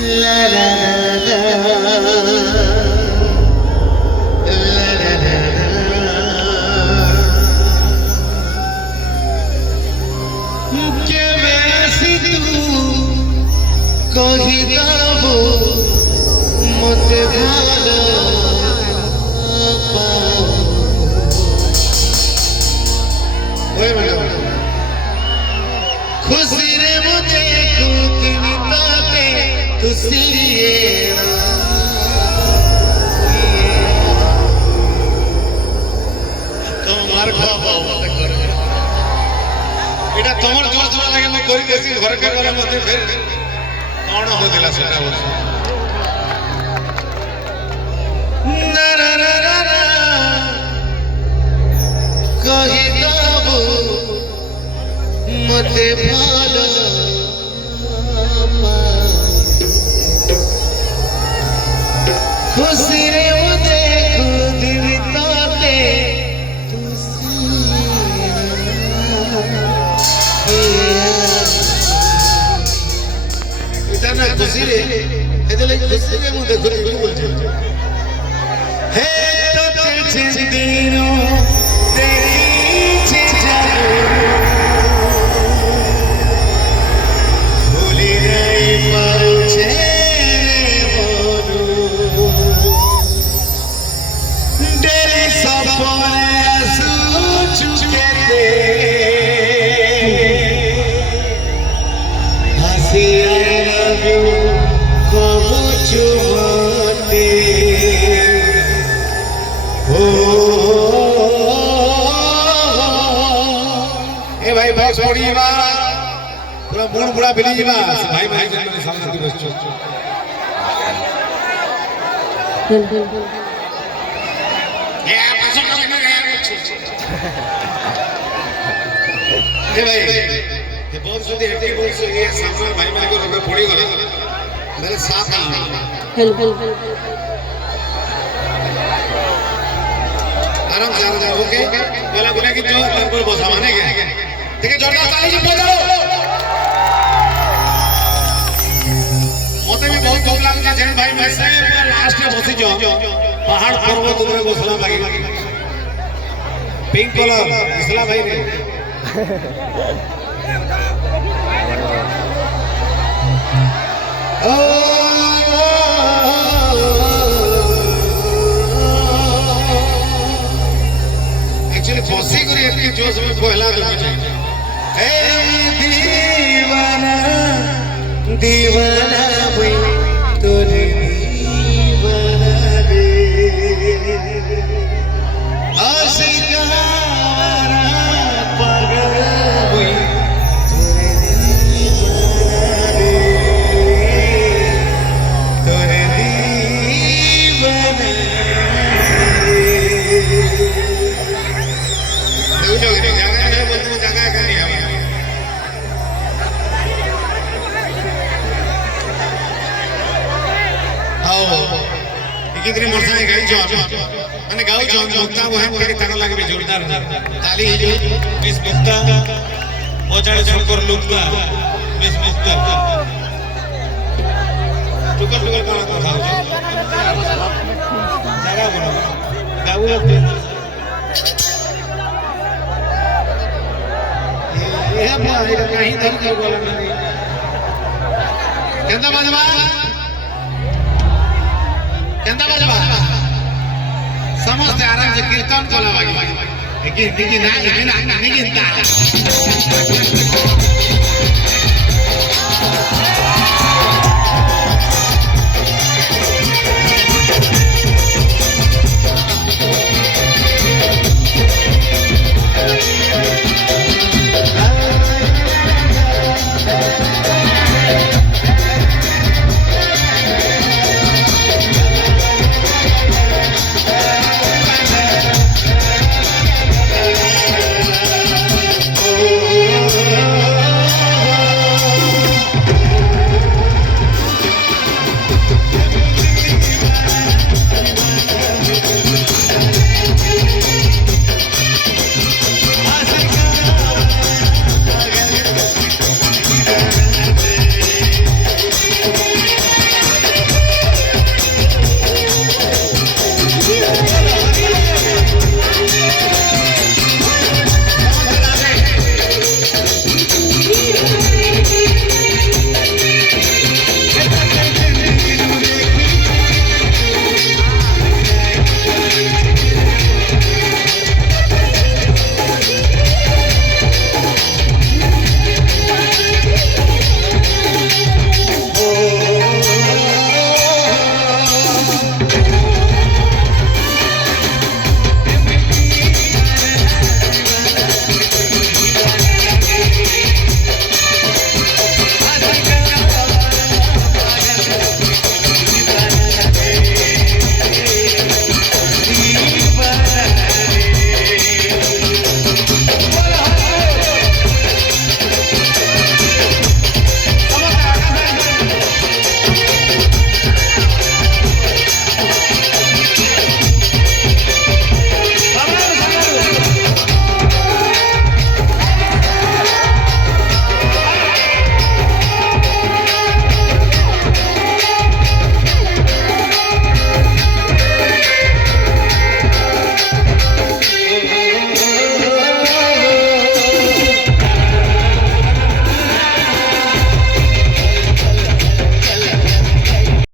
La la la la. কহিতাবো মতে ভালো খুশি রে মুঝে তুমি তাতে খুশি তোমার খাওয়া মতে করে এটা তোমার জোশ লাগে আমি করি দেছি ঘরে ঘরে মতে ফের कौन हो दिला सेटा बोल ना ना ना ना कहि दाबो मते भालो खुशी रे ओ देखो दिविताते ना खुशी रे एदले खुशी रे मु देखो तू बोल हे तो तुझे दिनों तेरी जानो भूली नहीं पाछे बोलू डेली सपने आंसू चुके थे हंसी ए भाई बॉक्स पड़ी बा पूरा मूड पूरा बिली बा भाई भाई जन सामने की बस ये पाछो में गया ए भाई ये बहुत सुधी हट्टी बोल से ये सामने भाई भाई को लगे पड़ी गले मेरे साथ आ हेल्प आराम से ओके पहला बोले कि जो पर बसा माने गए ठीक है जोरदार ताली से बजाओ मते भी बहुत दुख लागला जेन भाई मैं से लास्ट में बसी जो पहाड़ पर्वत ऊपर बसला लागी पिंक कलर इसला भाई ने ओ बसी करी एतके जोश में पहला तो ए दीवाना दीवाना हुई तोरे दीवाना रे आशिकाना पागल हुई तोरे दीवाना रे तोरे दीवाना कितनी मरसाई गाई जो माने गाओ जो मुक्ता वो है मेरी तारा लगे भी जोरदार ताली ही जो मिस मुक्ता ओचाड़े शंकर लुक्ता मिस मुक्ता टुकल टुकल कौन था जगह बोलो गाओ ये भाई कहीं धर कर बोला नहीं केंदा बजवा केंदा बजवा समस्त आराम से कीर्तन कला बागी लेकिन ना